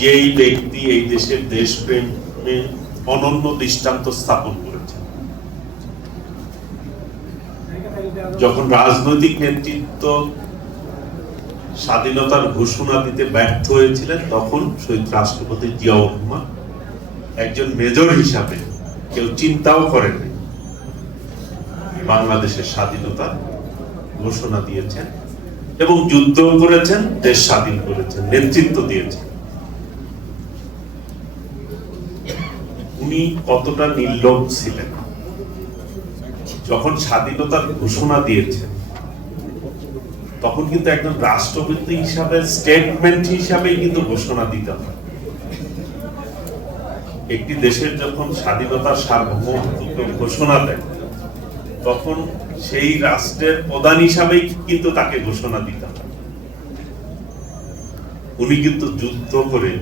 যেই ব্যক্তি এই দেশের দেশপ্রেমে অনন্য দৃষ্টান্ত স্থাপন করেছেন। যখন রাজনৈতিক নেতৃত্ব স্বাধীনতার ঘোষণা দিতে ব্যর্থ হয়েছিলেন, তখন শহীদ রাষ্ট্রপতি জিয়াউর রহমান একজন মেজর হিসাবে কেউ চিন্তাও করেননি বাংলাদেশের স্বাধীনতার ঘোষণা দিয়েছেন এবং যুদ্ধ করেছেন, দেশ স্বাধীন করেছেন, নেতৃত্ব দিয়েছেন। উনি কতটা নির্লোভ ছিলেন! যখন স্বাধীনতার ঘোষণা দিয়েছেন তখন কিন্তু একজন রাষ্ট্রপতি হিসাবে স্টেটমেন্ট হিসাবে কিন্তু ঘোষণা দিতে হয়। একটি দেশের যখন স্বাধীনতার সার্বভৌমত্ব ঘোষণা দেয় তখন সেই রাষ্ট্রের প্রধান হিসাবেই কিন্তু তাকে ঘোষণা দিতে হয়। উনি কিন্তু যুদ্ধ করে,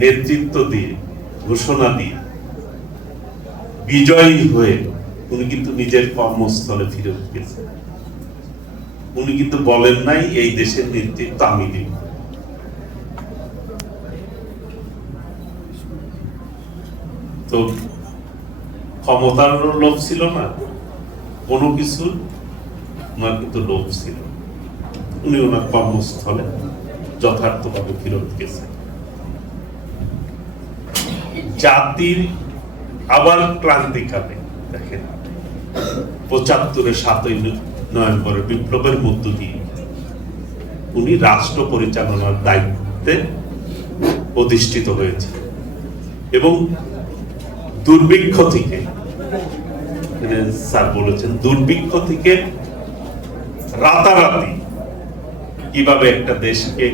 নেতৃত্ব দিয়ে, ঘোষণা দিয়ে, বিজয়ী হয়ে উনি কিন্তু নিজের কর্মস্থলে ফিরে গেছেন। উনি কিন্তু বলেন নাই এই দেশের নেতৃত্ব আমি দিব। তো ক্ষমতার লোভ ছিল না, কোনো কিছু ওনার কিন্তু লোভ ছিল। উনি ওনার কর্মস্থলে যথার্থভাবে ফিরত গেছেন। জাতির আবার ক্রান্তিকালে দেখেন ৭৫-এর ৭ই নভেম্বরের বিপ্লবের মধ্য দিয়ে উনি রাষ্ট্র পরিচালনার দায়িত্বে প্রতিষ্ঠিত হয়েছে এবং দুর্ভিক্ষ থেকে, স্যার বলেছেন, দুর্ভিক্ষ থেকে রাতারাতি কিভাবে একটা দেশকে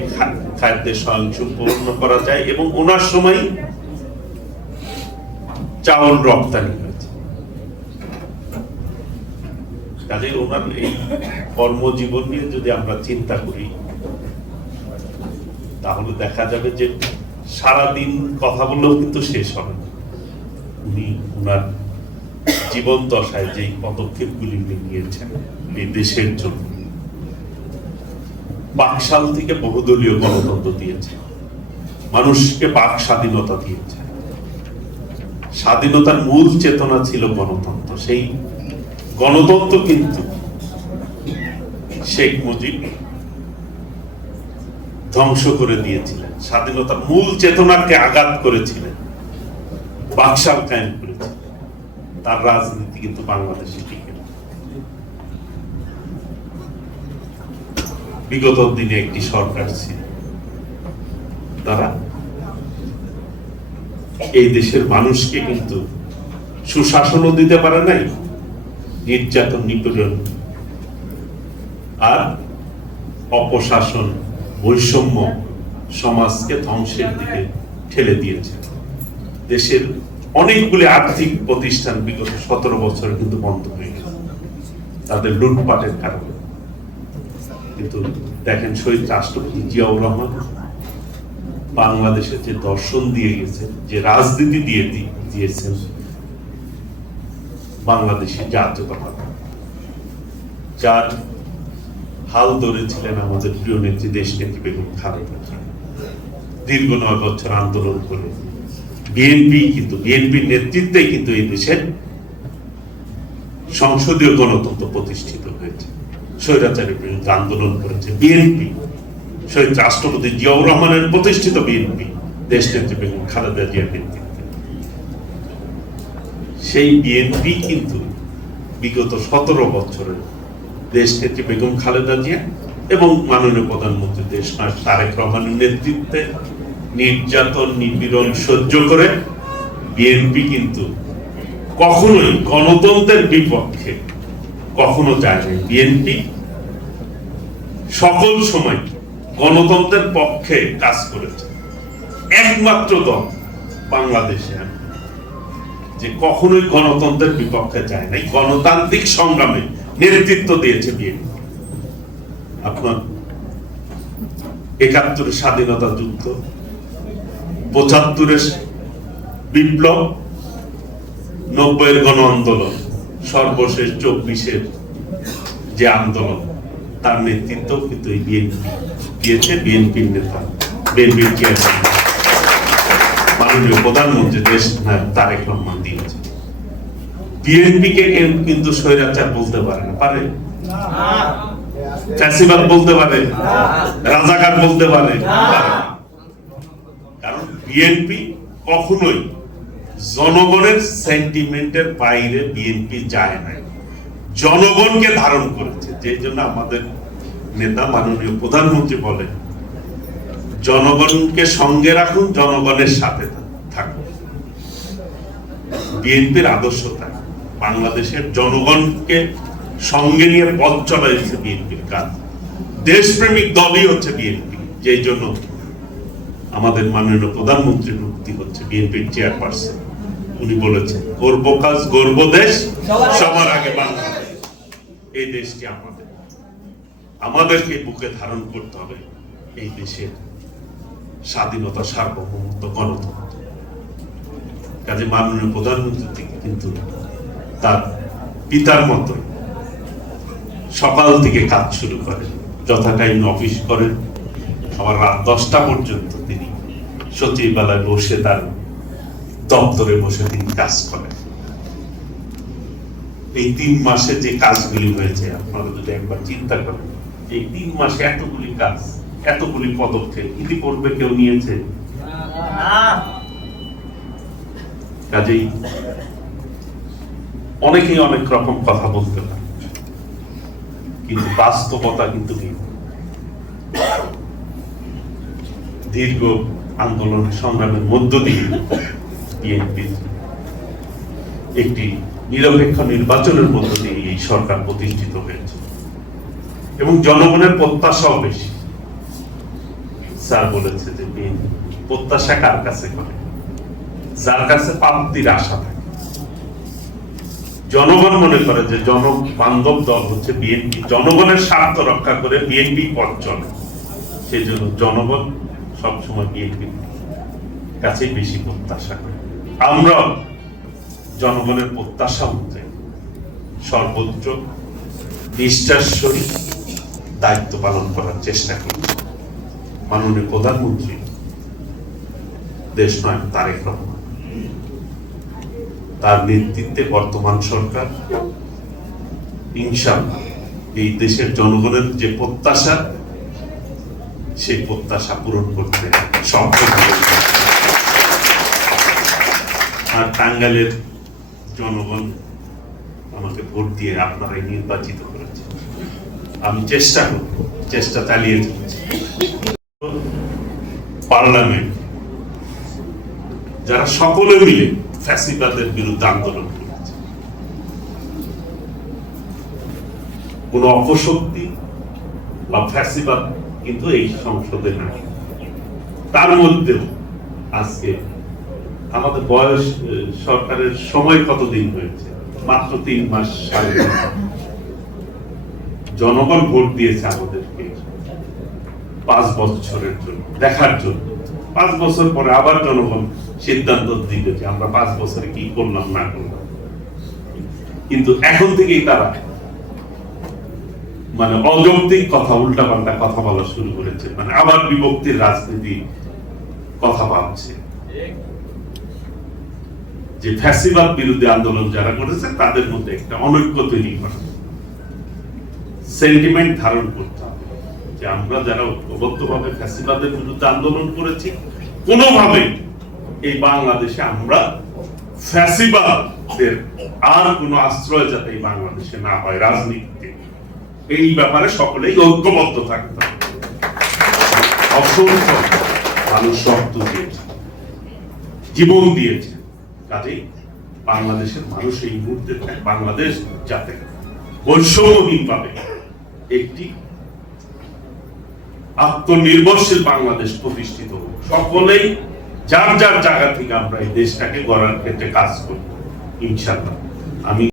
খাদ্যে স্বয়ংসম্পূর্ণ করা যায় এবং ওনার সময় চাউল রপ্তানি হয়েছে। কাজে ওনার এই কর্মজীবন নিয়ে যদি আমরা চিন্তা করি তাহলে দেখা যাবে যে সারাদিন কথা বললেও কিন্তু শেষ হবে না। উনি ওনার জীবন দশায় যেই পদক্ষেপগুলি নিয়েছেন এই দেশের জন্য, বাকশাল থেকে বহুদলীয় গণতন্ত্র দিয়েছে, মানুষকে বাক স্বাধীনতা দিয়েছে। স্বাধীনতার মূল চেতনা ছিল গণতন্ত্র। সেই গণতন্ত্র কিন্তু শেখ মুজিব ধ্বংস করে দিয়েছিলেন, স্বাধীনতার মূল চেতনাকে আঘাত করেছিলেন, বাকশাল কায়েম করেছিলেন। তার রাজনীতি কিন্তু বাংলাদেশে টিকে না। বিগত দিনে একটি সরকার ছিল, তারা এই দেশের মানুষকে কিন্তু সুশাসনও দিতে পারে নাই, নির্যাতন, নিপীড়ন আর অপশাসন, বৈষম্য সমাজকে ধ্বংসের দিকে ঠেলে দিয়েছে। দেশের অনেকগুলি আর্থিক প্রতিষ্ঠান বিগত 17 বছরে কিন্তু বন্ধ হয়ে গেছে তাদের লুটপাটের কারণে। কিন্তু দেখেন শহীদ রাষ্ট্রপতি জিয়াউর রহমান বাংলাদেশের যে দর্শন দিয়ে গেছে, যে রাজনীতি দিয়েছেন বাংলাদেশি জাতীয়তাবাদ, যার হাল ধরেছিলেন আমাদের প্রিয় নেত্রী দেশনেত্রী বেগম খালেদা জিয়া। দীর্ঘ 9 বছর আন্দোলন করে বিএনপির নেতৃত্বে কিন্তু এই দেশের সংসদীয় গণতন্ত্র প্রতিষ্ঠিত হয়েছে। স্বৈরাচারের বিরুদ্ধে আন্দোলন করেছে বিএনপি, শহীদ রাষ্ট্রপতি জিয়াউর রহমানের প্রতিষ্ঠিত বিএনপি, দেশনেত্রী বেগম খালেদা জিয়ার নেতৃত্বে। সেই বিএনপি কিন্তু বিগত 17 বছরে দেশনেত্রী বেগম খালেদা জিয়া এবং মাননীয় প্রধানমন্ত্রী দেশনায়ক তারেক রহমানের নেতৃত্বে নির্যাতন, নিপীড়ন সহ্য করে বিএনপি কিন্তু কখনোই গণতন্ত্রের বিপক্ষে কখনো যায় নাই। বিএনপি সকল সময় গণতন্ত্রের পক্ষে কাজ করেছে। একমাত্র দল বাংলাদেশে যে কখনোই গণতন্ত্রের বিপক্ষে যায় নাই, গণতান্ত্রিক সংগ্রামে নেতৃত্ব দিয়েছে বিএনপি। আপনার ৭১ স্বাধীনতা যুদ্ধ, ৭৫ বিপ্লব, ৯০ গণ আন্দোলন, সর্বশেষ ২৪ যে আন্দোলন, তার নেতৃত্ব কিন্তু এই বিএনপি দিয়েছে। বিএনপির নেতা বিএনপির চেয়ারম্যান মাননীয় প্রধানমন্ত্রী দেশ নায়ক তারেক রহমান দিয়েছে। বিএনপিকে কিন্তু স্বৈরাচার বলতে পারে না, পারে? ফ্যাসিবাদ বলতে পারে, রাজাকার বলতে পারে, কারণ বিএনপি কখনোই জনগণের সেন্টিমেন্টের বাইরে বিএনপি যায় না, জনগণকে ধারণ করেছে। যে জন্য আমাদের নেতা মাননীয় প্রধানমন্ত্রী বলেন, জনগণকে সঙ্গে রাখুন, জনগণের সাথে থাকুন। বিএনপির আদর্শ থাকে বাংলাদেশের জনগণকে সঙ্গে নিয়ে পথ চলা হচ্ছে বিএনপির কাজ। দেশপ্রেমিক দলই হচ্ছে বিএনপি। যেই জন্য আমাদের মাননীয় প্রধানমন্ত্রীর মুক্তি হচ্ছে বিএনপির চেয়ারপারসন, উনি বলেছেন গর্ব কাজ গর্ব দেশ, সবার আগে বাংলাদেশ। এই দেশটি আমাদেরকে বুকে ধারণ করতে হবে এই দেশের স্বাধীনতা, সার্বভৌমত্ব, গণতন্ত্র। কাজে মাননীয় প্রধানমন্ত্রী কিন্তু তার পিতার মতো সকাল থেকে কাজ শুরু করেন, যথা টাইম অফিস করেন, আবার রাত 10টা পর্যন্ত তিনি সচিবালয়ে বসে তার দপ্তরে বসে তিনি কাজ করেন। এই 3 মাসে যে কাজগুলি হয়েছে আপনারা যদি একবার চিন্তা করেন, এই 3 মাসে এতগুলি কাজ, এতগুলি পদক্ষেপ ইতিপূর্বে কেউ নিয়েছে? কাজেই অনেকেই অনেক রকম কথা বলতে পারে, কিন্তু বাস্তবতা কিন্তু দীর্ঘ আন্দোলন সংগ্রামের মধ্য দিয়ে বিএনপির একটি নিরপেক্ষ নির্বাচনের মধ্য দিয়ে এই সরকার প্রতিষ্ঠিত হয়েছে এবং জনগণের প্রত্যাশাও বেশি। স্যার বলেছে যে প্রত্যাশা কার কাছে করে? যার কাছে প্রাপ্তির আশা থাকে। জনগণ মনে করে যে জনবান্ধব দল হচ্ছে বিএনপি, জনগণের স্বার্থ রক্ষা করে বিএনপি পথ চলে। সেই জন্য জনগণ সবসময় বিএনপির কাছে বেশি প্রত্যাশা করে। আমরা জনগণের প্রত্যাশা অনুযায়ী সর্বোচ্চ নিষ্ঠার সহিত দায়িত্ব পালন করার চেষ্টা করি। মাননীয় প্রধানমন্ত্রী দেশ নায়ক তারেক রহমান, তার নেতৃত্বে বর্তমান সরকার ইনশাআল্লাহ এই দেশের জনগণের যে প্রত্যাশা, সেই প্রত্যাশা পূরণ করতে সক্ষম হবে। আর টাঙ্গাইলের জনগণ আমাকে ভোট দিয়ে আপনারাই নির্বাচিত করেছে। আমি চেষ্টা চালিয়ে যাচ্ছি। পার্লামেন্ট যারা সকলে মিলে ফ্যাসিবাদের বিরুদ্ধে আন্দোলন করেছে, কোন অপশক্তি বা ফ্যাসিবাদ কিন্তু এই সংসদে নাই। তার মধ্যেও আজকে আমাদের বয়স, সরকারের সময় কতদিন হয়েছে? মাত্র 3 মাস। জনগণ ভোট দিয়েছে আমাদেরকে 5 বছরের জন্য, দেখার জন্য। 5 বছর পরে আবার জনগণ সিদ্ধান্ত দিবে যে আমরা 5 বছরে কি করলাম না করলাম। কিন্তু এখন থেকেই তারা মানে অযৌক্তিক কথা, উল্টাপাল্টা কথা বলা শুরু করেছে, মানে আবার বিভক্তির রাজনীতি কথা ভাবছে। যে ফ্যাসিবাদ বিরুদ্ধে আন্দোলন যারা করেছে তাদের মধ্যে একটা অনৈক্য তৈরি করা, সেন্টিমেন্ট ধারণ করতে হবে যে আমরা যারা ঐক্যবদ্ধভাবে ফ্যাসিবাদের বিরুদ্ধে আন্দোলন করেছি, কোনোভাবে এই বাংলাদেশে আমরা ফ্যাসিবাদের আর কোনো আশ্রয় যাতে এই বাংলাদেশে না হয় রাজনীতিতে, এই ব্যাপারে সকলেই ঐক্যবদ্ধ থাকতে হবে। অসংখ্য মানুষ রক্ত দিয়েছে, জীবন দিয়েছে। কাজেই বাংলাদেশের মানুষ এই মুহূর্তে বাংলাদেশ যাতে বৈষম্যহীন ভাবে একটি আত্মনির্ভরশীল বাংলাদেশ প্রতিষ্ঠিত হোক, সকলেই যার যার জায়গা থেকে আমরা এই দেশটাকে গড়ার ক্ষেত্রে কাজ করব ইনশাআল্লাহ। আমি